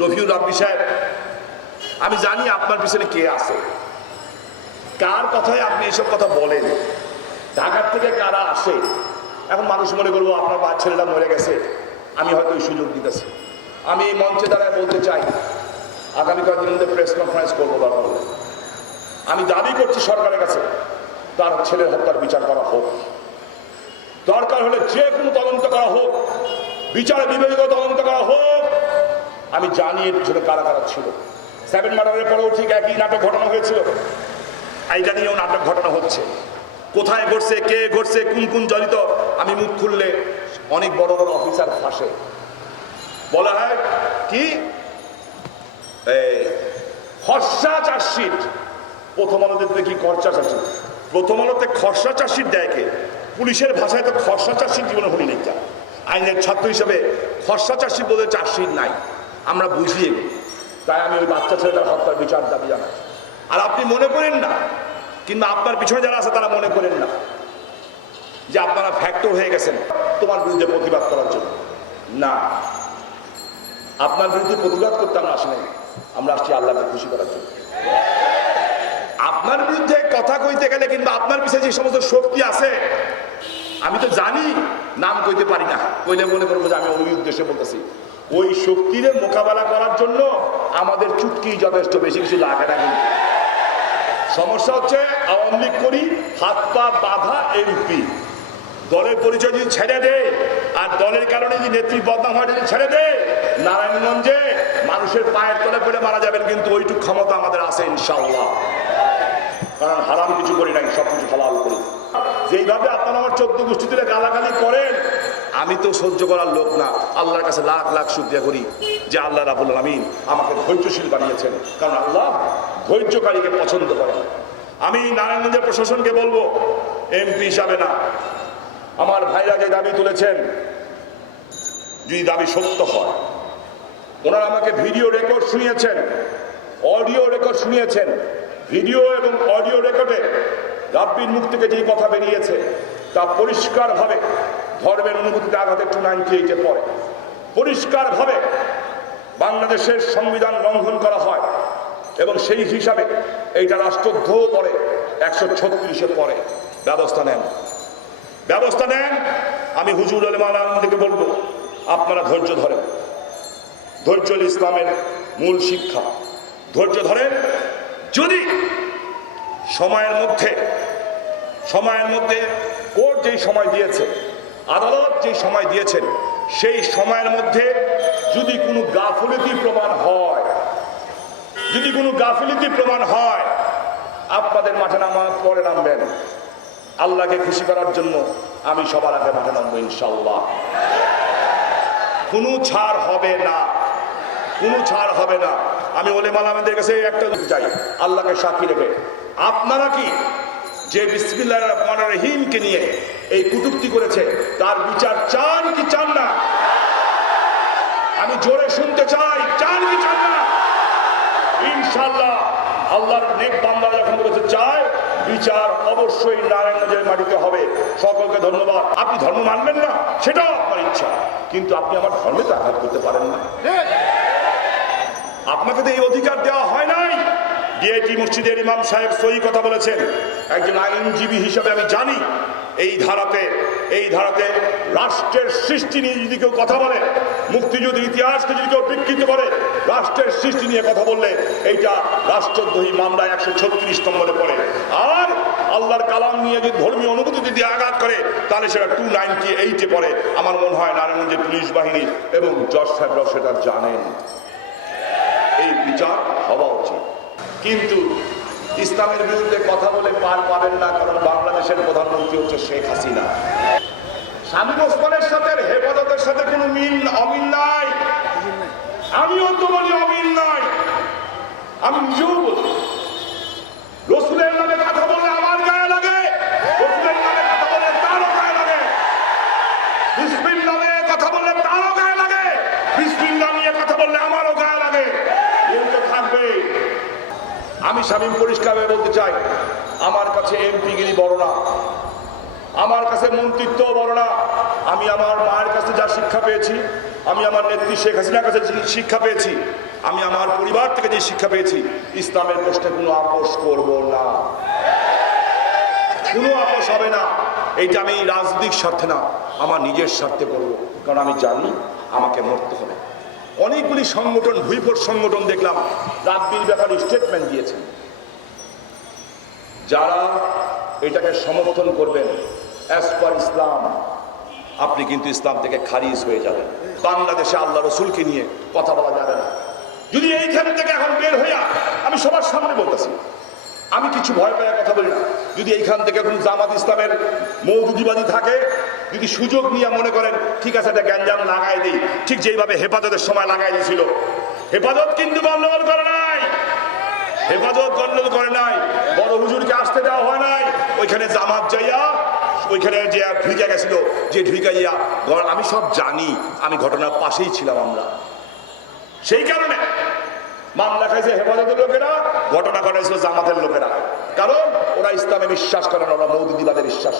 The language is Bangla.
রফিউর রাব্বি সাহেব, আমি জানি আপনার পিছনে কে আছে, কার কথায় আপনি এসব কথা বলেন, ঢাকার থেকে কারা আসে। এখন মানুষ মনে করবো আপনার ছেলেটা মরে গেছে, আমি হয়তো এই সুযোগ দিতেছি। আমি এই মঞ্চে দাঁড়ায় বলতে চাই, আগামী কয়েকদিনের মধ্যে প্রেস কনফারেন্স করবো দরকার হলে। আমি দাবি করছি সরকারের কাছে তার ছেলের হত্যার বিচার করা হোক, দরকার হলে যে কোনো তদন্ত করা হোক, বিচারে বিবেচিত তদন্ত করা হোক। আমি জানি এর পিছনে কারা কারা ছিল। 7 মার্ডারের পরেও ঠিক একই নাটক ঘটনা হয়েছিল, এইটা নিয়েও নাটক ঘটনা হচ্ছে। কোথায় ঘটছে, কে ঘটছে, কোন কোন জড়িত, আমি মুখ খুললে অনেক বড় বড় অফিসার ফাঁসে। বলা হয় কি খসড়া চার্জশিট, প্রথম আলোতে দেখি খরচা চার্জশিট, প্রথম আলোতে খসড়া চার্জশিট দেয় কে? পুলিশের ভাষায় তো খসড়া চার্জশিট জীবনে হলি নাই। আইনের ছাত্র হিসেবে খসড়া চার্জশিট বলতে চার্জশিট নাই, আমরা বুঝিয়ে গেলি। তাই আমি ওই বাচ্চা ছেলেটার হত্যার বিচার দাবি জানাই। আর আপনি মনে করেন না, কিংবা আপনার পিছনে যারা আছে তারা মনে করেন না যে আপনারা ফ্যাক্টর হয়ে গেছেন তোমার বিরুদ্ধে প্রতিবাদ করার জন্য। না, আপনার বিরুদ্ধে প্রতিবাদ করতে আমরা আসি নাই, আমরা আসছি আল্লাহকে খুশি করার জন্য। আপনার বিরুদ্ধে কথা কইতে গেলে কিংবা আপনার পিছনে যে সমস্ত শক্তি আছে, আমি তো জানি, নাম কইতে পারি না, কইলে মনে করবো যে আমি ওই উদ্দেশ্যে বলতেছি। ওই শক্তির মোকাবেলা করার জন্য আমাদের চুটকি যথেষ্ট, বেশি কিছু লাগে না। কিন্তু সমস্যা হচ্ছে আওয়ামী লীগ করি, হাত পা বাঁধা এমপি, দলের পরিচয় যদি ছেড়ে দেয় আর দলের কারণে যদি নেত্রী বদনাম হয় যদি ছেড়ে দেয়, নারায়ণগঞ্জে মানুষের পায়ের তলে পড়ে মারা যাবেন, কিন্তু ওইটুক ক্ষমতা আমাদের আছে ইনশাআল্লাহ। কারণ হারাম কিছু করি নাই, সবকিছু হালাল করি। যেইভাবে আপনারা আমার 14 গোষ্ঠী তুলে গালাগালি করেন, আমি তো সহ্য করার লোক না। আল্লাহর কাছে লাখ লাখ শুকরিয়া করি যে আল্লাহ রাব্বুল আলামিন আমাকে ধৈর্যশীল বানিয়েছেন, কারণ আল্লাহ ধৈর্যকারীকে পছন্দ করেন। আমি নারায়ণগঞ্জের প্রশাসনকে বলবো, এমপি হিসাবে না, আমার ভাইরা যে দাবি তুলেছেন, যদি দাবি সত্য হয়, ওনারা আমাকে ভিডিও রেকর্ড শুনিয়েছেন, অডিও রেকর্ড শুনিয়েছেন, ভিডিও এবং অডিও রেকর্ডে রাব্বির মুখ থেকে যেই কথা বেরিয়েছে তা পরিষ্কারভাবে ধর্মের অনুভূতিতে আঘাতে 298-এ পড়ে। পরিষ্কারভাবে বাংলাদেশের সংবিধান লঙ্ঘন করা হয় এবং সেই হিসাবে এইটা রাষ্ট্রদ্রোহ পড়ে, 136-এ পড়ে। ব্যবস্থা নেন, ব্যবস্থা নেন। আমি হুজুর আলেম আলমকে বলবো, আপনারা ধৈর্য ধরেন। ধৈর্য হল ইসলামের মূল শিক্ষা। ধৈর্য ধরেন। যদি সময়ের মধ্যে কোর্ট যেই সময় দিয়েছে, আদালত যেই সময় দিয়েছেন, সেই সময়ের মধ্যে যদি কোনো গাফিলতি প্রমাণ হয়, আপনাদের মাঠে নামার পরে নামবেন। আল্লাহকে খুশি করার জন্য আমি সবার আগে মাঠে নামবো ইনশাআল্লাহ। কোনো ছাড় হবে না, কোনো ছাড় হবে না। আমি ওলেমা আলেমদের কাছে একটা চাই, আল্লাহকে সাক্ষী রেখে, আপনারা কি যে বিসমিল্লাহির রহমানির রহিমকে নিয়ে এই কটূক্তি করেছে তার বিচার চান কি চান না? আমি জোরে শুনতে চাই, চান কি চান না? ইনশাআল্লাহ আল্লাহর নেক বান্দারা যখন বলেছে চায়, বিচার অবশ্যই নারায়ণগঞ্জের মাটিতে হবে। সকলকে ধন্যবাদ। আপনি ধর্ম মানবেন না, সেটাও আপনার ইচ্ছা, কিন্তু আপনি আমার ধর্মে তো আঘাত করতে পারেন না। আপনাকে তো এই অধিকার দেওয়া হয় নাই। ডিআইটি মসজিদের ইমাম সাহেব সহি কথা বলেছেন। একজন আইনজীবী হিসাবে আমি জানি, এই ধারাতে রাষ্ট্রের সৃষ্টি নিয়ে যদি কেউ কথা বলে, মুক্তিযুদ্ধের ইতিহাসকে যদি কেউ বিকৃত করে, রাষ্ট্রের সৃষ্টি নিয়ে কথা বললে এইটা রাষ্ট্রদ্রোহী মামলায় 136 নম্বরে পড়ে। আর আল্লাহর কালাম নিয়ে যদি ধর্মীয় অনুভূতি যদি আঘাত করে, তাহলে সেটা 298-এ পড়ে। আমার মনে হয় নারায়ণগঞ্জের পুলিশ বাহিনী এবং জজ সাহেবরাও সেটা জানেন। এই বিচার হওয়া উচিত। কিন্তু ইসলামের বিরুদ্ধে কথা বলে পার পাবেন না, কারণ বাংলাদেশের প্রধানমন্ত্রী হচ্ছে শেখ হাসিনা। শামীম ওসমানের সাথে হেফাজতের সাথে কোনো অমিল নাই। আমিও তো বলি অমিল নাই। আমি নিজেও বলি, রসুলের নামে কথা বললে আমার গায়ে লাগে, রসুলের নামে কথা বললে তারও গায়ে লাগে, বিসমিল্লাহ নিয়ে কথা বললে তারও গায়ে লাগে, বিসমিল্লাহ নিয়ে কথা বললে আমারও গায়ে লাগে। এগুলো থাকবে। আমি শামীম পরিষ্কারভাবে বলতে চাই, আমার কাছে এমপিগিরি বড় না, আমার কাছে মন্ত্রিত্ব বড় না। আমি আমার মায়ের কাছে যা শিক্ষা পেয়েছি, আমি আমার নেত্রী শেখ হাসিনার কাছে শিক্ষা পেয়েছি, আমি আমার পরিবার থেকে যে শিক্ষা পেয়েছি, ইসলামের প্রশ্নে কোনো আপোষ করব না, কোনো আপোষ হবে না। এইটা আমি রাজনৈতিক স্বার্থে না, আমার নিজের স্বার্থে করব, কারণ আমি জানি আমাকে মরতে হবে। অনেকগুলি সংগঠন, ভুইফোট সংগঠন দেখলাম রাব্বির ব্যাপারে স্টেটমেন্ট দিয়েছেন। যারা এটাকে সমর্থন করবেন অ্যাজ পার ইসলাম, আপনি কিন্তু ইসলাম থেকে খারিজ হয়ে যাবেন। বাংলাদেশে আল্লাহ রসুলকে নিয়ে কথা বলা যাবে না। যদি এইখান থেকে এখন বের হইয়া, আমি সবার সামনে বলতেছি, আমি কিছু ভয় পাওয়ার কথা বলি না, যদি এইখান থেকে কোন জামাত ইসলামের মৌদুদিবাদী থাকে, যদি সুযোগ নিয়ে মনে করেন ঠিক আছে এটা গ্যাঞ্জাম লাগাই দিই, ঠিক যেইভাবে হেফাজতের সময় লাগাই দিয়েছিল, হেফাজত কিন্তু গন্ডগোল করে নাই, হেফাজত গন্ডগোল করে নাই, বড় হুজুরকে আসতে দেওয়া হয় নাই, ওইখানে জামাত যাইয়া ওইখানে যে ঢুকে গেছিল, যে ঢুকাইয়া, আমি সব জানি, আমি ঘটনার পাশেই ছিলাম আমরা, সেই কারণে মামলা খাইছে হেফাজতের লোকেরা, ঘটনা ঘটাইছিল জামাতের লোকেরা, কারণ ওরা ইসলামে বিশ্বাস করে না, ওরা মৌদুদিবাদে বিশ্বাস